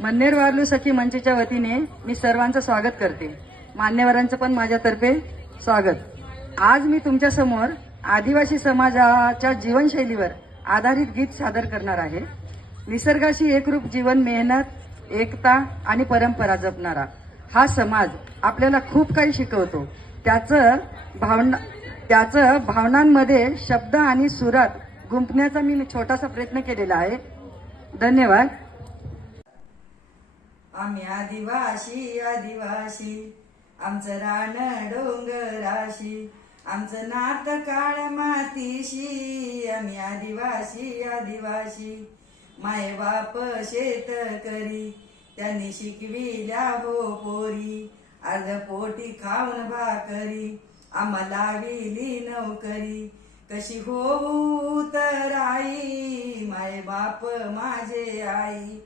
मन्नेर वारलू सखी मंचच्या वतीने मी सर्वांचं स्वागत करते। मान्यवरांचं पण माझ्यातर्फे स्वागत। आज मी तुमच्या समोर आदिवासी समाजाच्या जीवनशैलीवर आधारित गीत सादर करणार आहे। निसर्गाशी एकरूप जीवन, मेहनत, एकता आणि परंपरा जपणारा हा समाज आपल्याला खूप काही शिकवतो। त्याचं भावनांमध्ये शब्द आणि सुरात गुंफण्याचा मी छोटासा प्रयत्न केलेला आहे। धन्यवाद। आम्ही आदिवासी आदिवासी, आमचं रान डोंगराशी, आमचं नात काळ मातीशी। आम्ही आदिवासी आदिवासी, माय बाप शेतकरी, त्यांनी शिकविल्या हो पोरी, अर्ध पोटी खाऊन भाकरी, आम्हाला लाविली नोकरी। कशी होऊ तर आई, माय बाप माझे आई,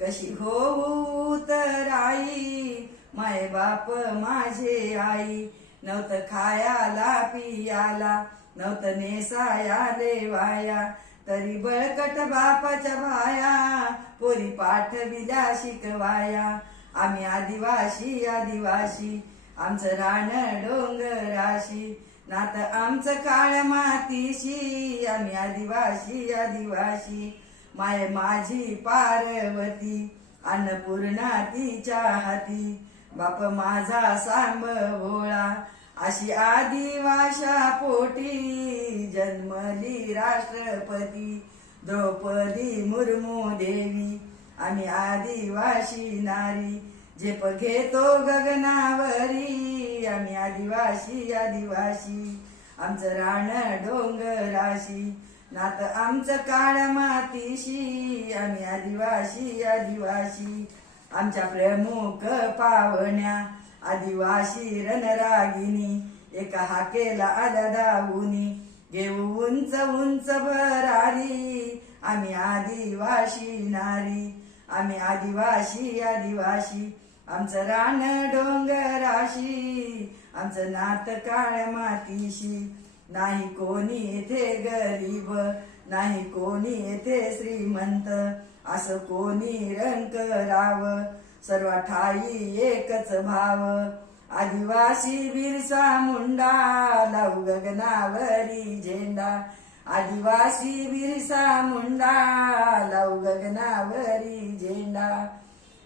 कशी होऊ तर आई, माय बाप माझे आई। नव्हतं खायाला पियाला, नव्हतं नेसाया लेवाया, तरी बळकट बापाच्या भाया, पोरी पाठविल्या शिकवाया। आम्ही आदिवासी आदिवासी, आमचं रान डोंगराशी, नात आमचं काळ मातीशी। आम्ही आदिवासी आदिवासी, माय माझी पार्वती, अन्नपूर्णा तिच्या हाती, बाप माझा सांब भोळा। अशी आदिवासा पोटी जन्मली राष्ट्रपती, द्रौपदी मुर्मू देवी। आम्ही आदिवासी नारी, झेप घेतो गगनावरी। आम्ही आदिवासी आदिवासी, आमचं रान डोंगराशी, नात आमचं काळ मातीशी। आम्ही आदिवासी आदिवासी, आमच्या प्रमुख पावण्या आदिवासी रणरागिनी, एका हाकेला आल्या धावूनी, घेऊ उंच उंच भरारी। आम्ही आदिवासी नारी, आम्ही आदिवासी आदिवासी, आमचं रान डोंगराशी, आमचं नात काळ मातीशी। नाही कोणी येथे गरीब, नाही कोणी येथे श्रीमंत, असं कोणी रंग राव, सर्व ठाई एकच भाव। आदिवासी बिरसा मुंडा, लावू गगनावरी झेंडा। आदिवासी बिरसा मुंडा, लावू गगनावरी झेंडा।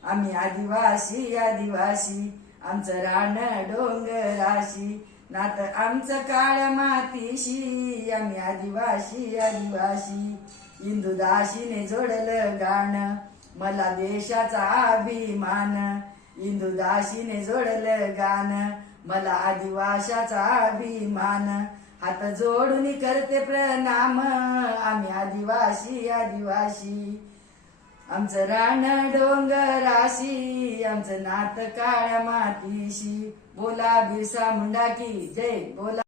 आम्ही आदिवासी आदिवासी, आमचं रान डोंगराशी, नात आमचं काळ मातीशी। आम्ही आदिवासी आदिवासी, इंदुदासीने जोडलं गाणं, मला देशाचा अभिमान। इंदुदासीने जोडलं गाणं, मला आदिवासाचा अभिमान। हात जोडून करते प्रणाम, आम्ही आदिवासी आदिवासी, आमचं रान डोंगराशी, आमचं नात काळ्या मातीशी। बोला बिरसा मुंडा की जय, बोला।